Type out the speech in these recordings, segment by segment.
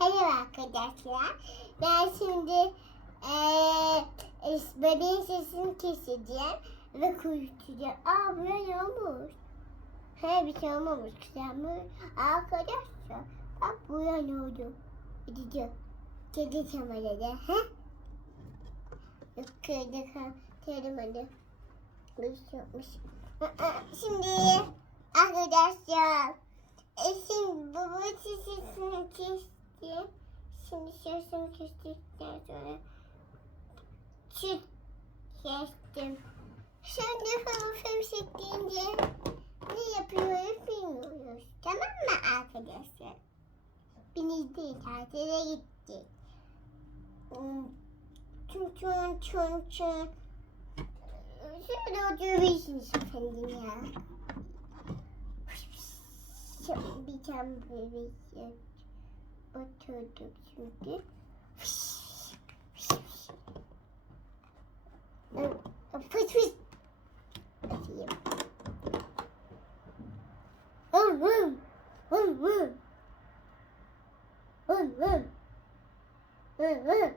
Hello arkadaşlar. Ben şimdi es- bebeğin sesini keseceğim ve kuyutacağım. Aa ne olmuş? He bir şey olmamış. Güzelmiş. Arkadaşlar bak buraya ne oldu? Gideceğim. Kedi kamerada. He? Yok kedi kamerada. Bir şey olmuş. Şimdi arkadaşlar e şimdi baba sesini kestim. Şimdi sesini kestikten sonra çıt kestim. Şimdi hafif şeklinde ne yapıyoruz bilmiyoruz. Tamam mı arkadaşlar? Biz de tatile gittik. Hmm, Çun çun çun çun. Şöyle oturabilirsiniz efendim ya. Bir tane bebek oturduk şimdi. Fıs fıs. Atayım. Vım vım. Vım vım. Vım vım. Vım vım.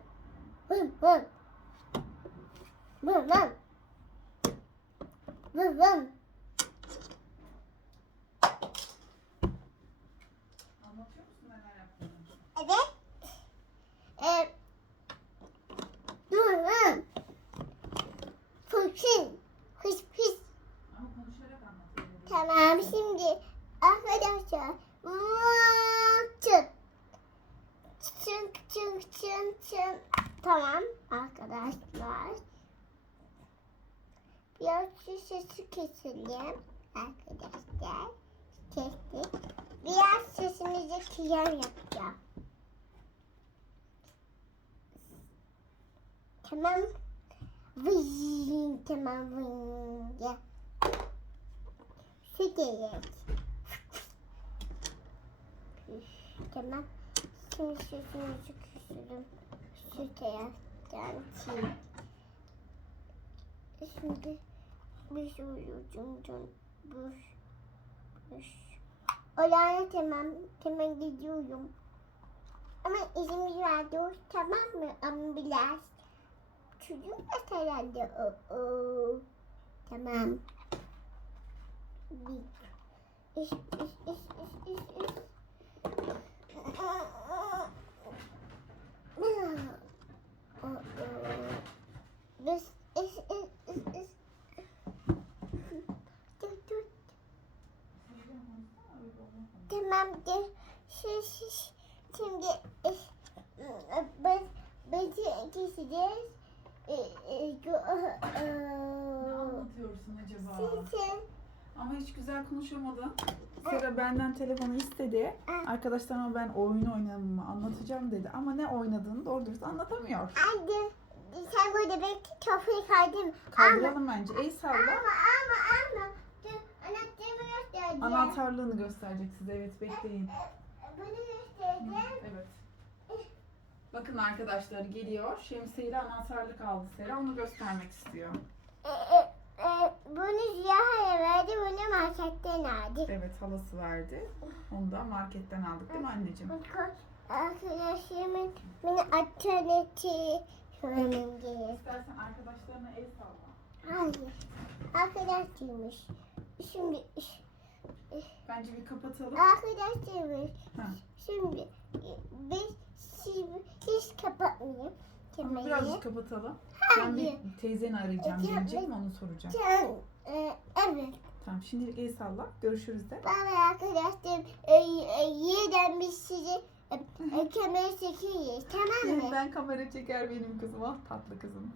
Vım vım. Vım vım. Vım vım. Tamam şimdi arkadaşlar. Çın. Çın çın çın çın. Tamam arkadaşlar. Biraz şu sesi keselim arkadaşlar. Kestik. Biraz sesimizi kıyar yapacağım. Tamam. Vıyy, tamam vıyy. Üf, Tamam. Şimdi sesimizi küsürüm. Şu taraftan çiğ. Şimdi bir şey uyuyacağım. Buş. Buş. Olaya tamam. Tamam gidiyorum. Ama izin verdi tamam mı ambulans? Çocuk da herhalde o. o. Tamam. İş, iş, iş, iş, iş, iş. Biz, iş, iş, iş, iş. Tamamdır. Şu, şu, şu. Şimdi e, biz. E, e, gö- e, Ne anlatıyorsun acaba? Sizin Ama hiç güzel konuşamadın. Sera benden telefonu istedi. Arkadaşlarıma ben oyun oynamamı anlatacağım dedi. Ama ne oynadığını doğru dürüst anlatamıyor. anne sen burada belki kafayı kaydın. Ama Kaldıralım bence. El salla. ama ama ama. Dur anahtarımı göstereceğim. Anahtarlığını gösterecek size. Evet bekleyin. Bunu Hı, göstereceğim. Evet. Bakın arkadaşlar geliyor. Şemsiyeyle anahtarlık aldı Sera. Onu göstermek istiyor. Bunu Ziya'ya verdi, bunu marketten aldık. Evet halası verdi. Onu da marketten aldık değil mi anneciğim? Arkadaşlarımın beni alternatifi söylemem gerek. İstersen arkadaşlarına el salla. Hayır. Arkadaşıymış. Şimdi Bence bir kapatalım. arkadaşıymış. Ha. Şimdi biz şimdi hiç kapatmayayım Ama kamerayı. birazcık kapatalım. Ben bir teyzeni arayacağım. Hadi. Gelecek mi onu soracağım. Sen, e, evet. Tamam şimdilik el salla. Görüşürüz de. Baba arkadaşlarım e, e, yeniden biz sizi e, e, çekeriz tamam mı? Ben kamera çeker benim kızım. Ah tatlı kızım.